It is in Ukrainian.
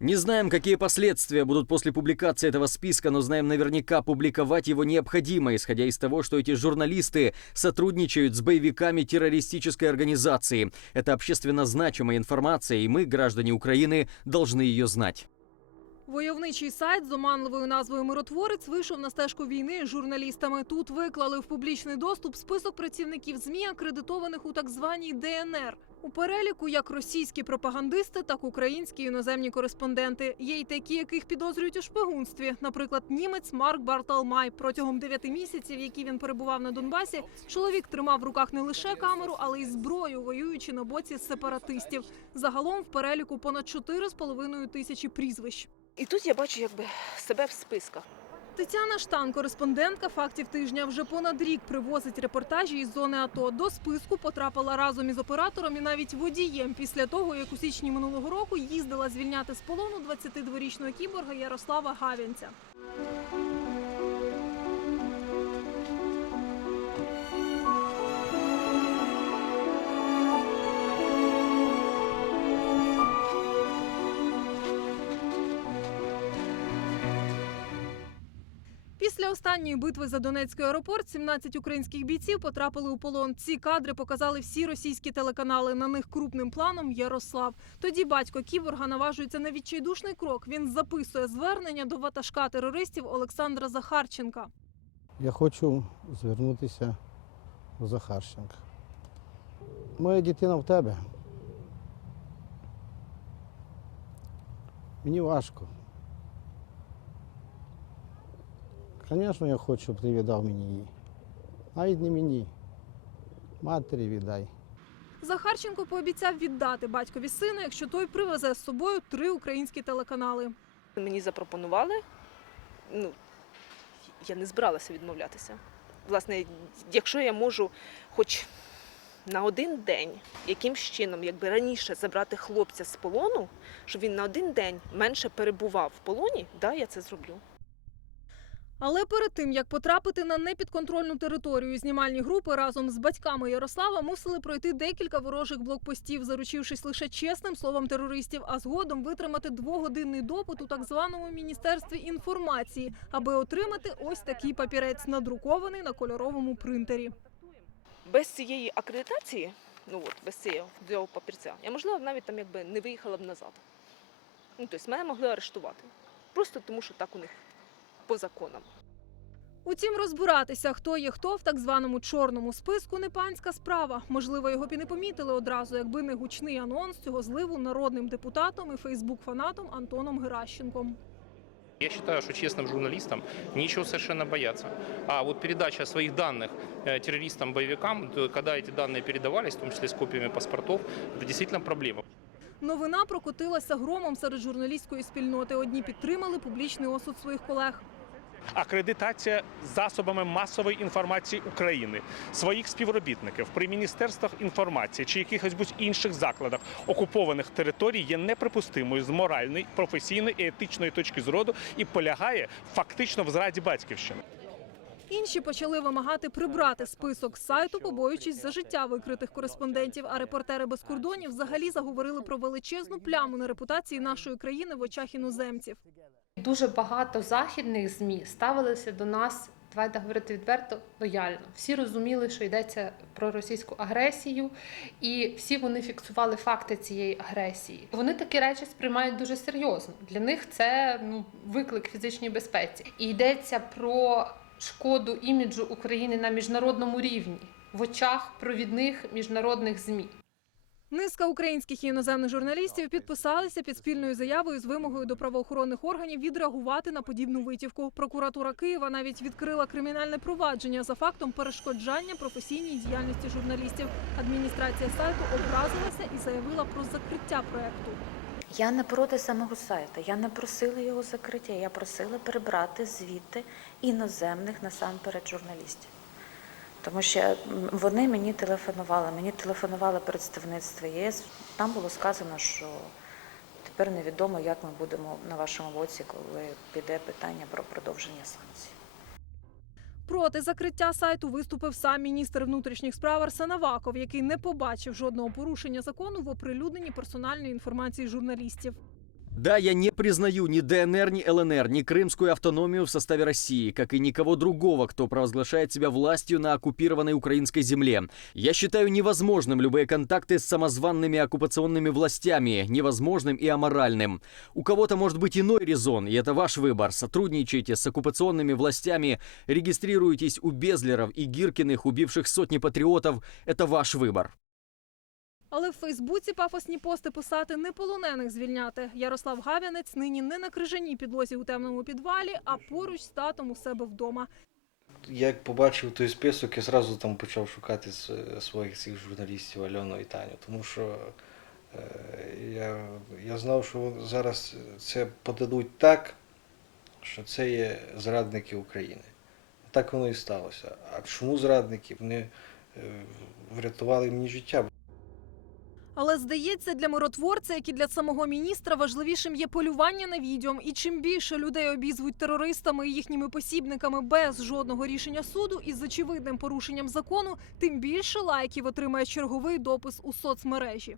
Не знаем, какие последствия будут после публикации этого списка, но знаем наверняка, публиковать его необходимо, исходя из того, что эти журналисты сотрудничают с боевиками террористической организации. Это общественно значимая информация, и мы, граждане Украины, должны ее знать. Войовничий сайт з оманливою назвою Миротворець вийшов на стежку війни з журналістами. Тут виклали в публічний доступ список працівників ЗМІ, акредитованих у так званій ДНР. У переліку як російські пропагандисти, так і українські іноземні кореспонденти. Є й такі, яких підозрюють у шпигунстві. Наприклад, німець Марк Барталмай. Протягом дев'яти місяців, які він перебував на Донбасі, чоловік тримав в руках не лише камеру, але й зброю, воюючи на боці сепаратистів. Загалом в переліку понад 4,5 тисячі прізвищ. І тут я бачу якби себе в списках. Тетяна Штан, кореспондентка фактів тижня, вже понад рік привозить репортажі із зони АТО. До списку потрапила разом із оператором і навіть водієм після того, як у січні минулого року їздила звільняти з полону 22-річного кіборга Ярослава Гавінця. Останньої битви за Донецький аеропорт 17 українських бійців потрапили у полон. Ці кадри показали всі російські телеканали. На них крупним планом Ярослав. Тоді батько кіборга наважується на відчайдушний крок. Він записує звернення до ватажка терористів Олександра Захарченка. Я хочу звернутися до Захарченка. Моя дитина в тебе. Мені важко. Звісно, я хочу, щоб ти віддав мені її. Навіть не мені. Матері віддай. Захарченко пообіцяв віддати батькові сина, якщо той привезе з собою три українські телеканали. Мені запропонували. Ну, я не збиралася відмовлятися. Власне, якщо я можу хоч на один день якимсь чином, якби раніше забрати хлопця з полону, щоб він на один день менше перебував в полоні, да, я це зроблю. Але перед тим як потрапити на непідконтрольну територію, знімальні групи разом з батьками Ярослава мусили пройти декілька ворожих блокпостів, заручившись лише чесним словом терористів, а згодом витримати двогодинний допит у так званому міністерстві інформації, аби отримати ось такий папірець, надрукований на кольоровому принтері. Без цієї акредитації, ну от без цього папірця, я можливо навіть там якби не виїхала б назад. Ну, тобто мене могли арештувати. Просто тому, що так у них по законам. Утім, розбиратися, хто є хто в так званому чорному списку, не панська справа. Можливо, його б і не помітили одразу, якби не гучний анонс цього зливу народним депутатом і фейсбук-фанатом Антоном Геращенком. Я считаю, что честным журналистам нечего совершенно бояться. А вот передача своих данных э, террористам-боевикам, то когда эти данные передавались, в том числе с копиями паспортов, это действительно проблема. Новина прокотилася громом серед журналістської спільноти. Одні підтримали публічний осуд своїх колег. акредитація засобами масової інформації України своїх співробітників при міністерствах інформації чи якихось інших закладах окупованих територій є неприпустимою з моральної, професійної і етичної точки зору і полягає фактично в зраді батьківщини. Інші почали вимагати прибрати список з сайту, побоюючись за життя викритих кореспондентів. А репортери без кордонів взагалі заговорили про величезну пляму на репутації нашої країни в очах іноземців. Дуже багато західних змі ставилися до нас. Давайте говорити відверто лояльно. Всі розуміли, що йдеться про російську агресію, і всі вони фіксували факти цієї агресії. Вони такі речі сприймають дуже серйозно. Для них це ну виклик фізичній безпеці. І йдеться про шкоду іміджу України на міжнародному рівні в очах провідних міжнародних змі. Низка українських і іноземних журналістів підписалися під спільною заявою з вимогою до правоохоронних органів відреагувати на подібну витівку. Прокуратура Києва навіть відкрила кримінальне провадження за фактом перешкоджання професійній діяльності журналістів. Адміністрація сайту образилася і заявила про закриття проекту. Я не проти самого сайту. Я не просила його закриття. Я просила прибрати звідти іноземних насамперед журналістів. Тому що вони мені телефонували, мені телефонувало представництво ЄС. Там було сказано, що тепер невідомо, як ми будемо на вашому боці, коли піде питання про продовження санкцій. Проти закриття сайту виступив сам міністр внутрішніх справ Арсен Аваков, який не побачив жодного порушення закону в оприлюдненні персональної інформації журналістів. Да, я не признаю ни ДНР, ни ЛНР, ни крымскую автономию в составе России, как и никого другого, кто провозглашает себя властью на оккупированной украинской земле. Я считаю невозможным любые контакты с самозванными оккупационными властями, невозможным и аморальным. У кого-то может быть иной резон, и это ваш выбор. Сотрудничайте с оккупационными властями, регистрируйтесь у Безлеров и Гиркиных, убивших сотни патриотов. Это ваш выбор. Але в Фейсбуці пафосні пости писати не полонених звільняти. Ярослав Гав'янець нині не на крижаній підлозі у темному підвалі, а поруч з татом у себе вдома. Як побачив той список, я зразу там почав шукати с- своїх цих журналістів Альону і Таню, тому що е, я, я знав, що зараз це подадуть так, що це є зрадники України. Так воно і сталося. А чому зрадники? Вони е, врятували мені життя. Але здається, для миротворця, як і для самого міністра, важливішим є полювання на відьом. І чим більше людей обізвуть терористами і їхніми посібниками без жодного рішення суду і з очевидним порушенням закону, тим більше лайків отримає черговий допис у соцмережі.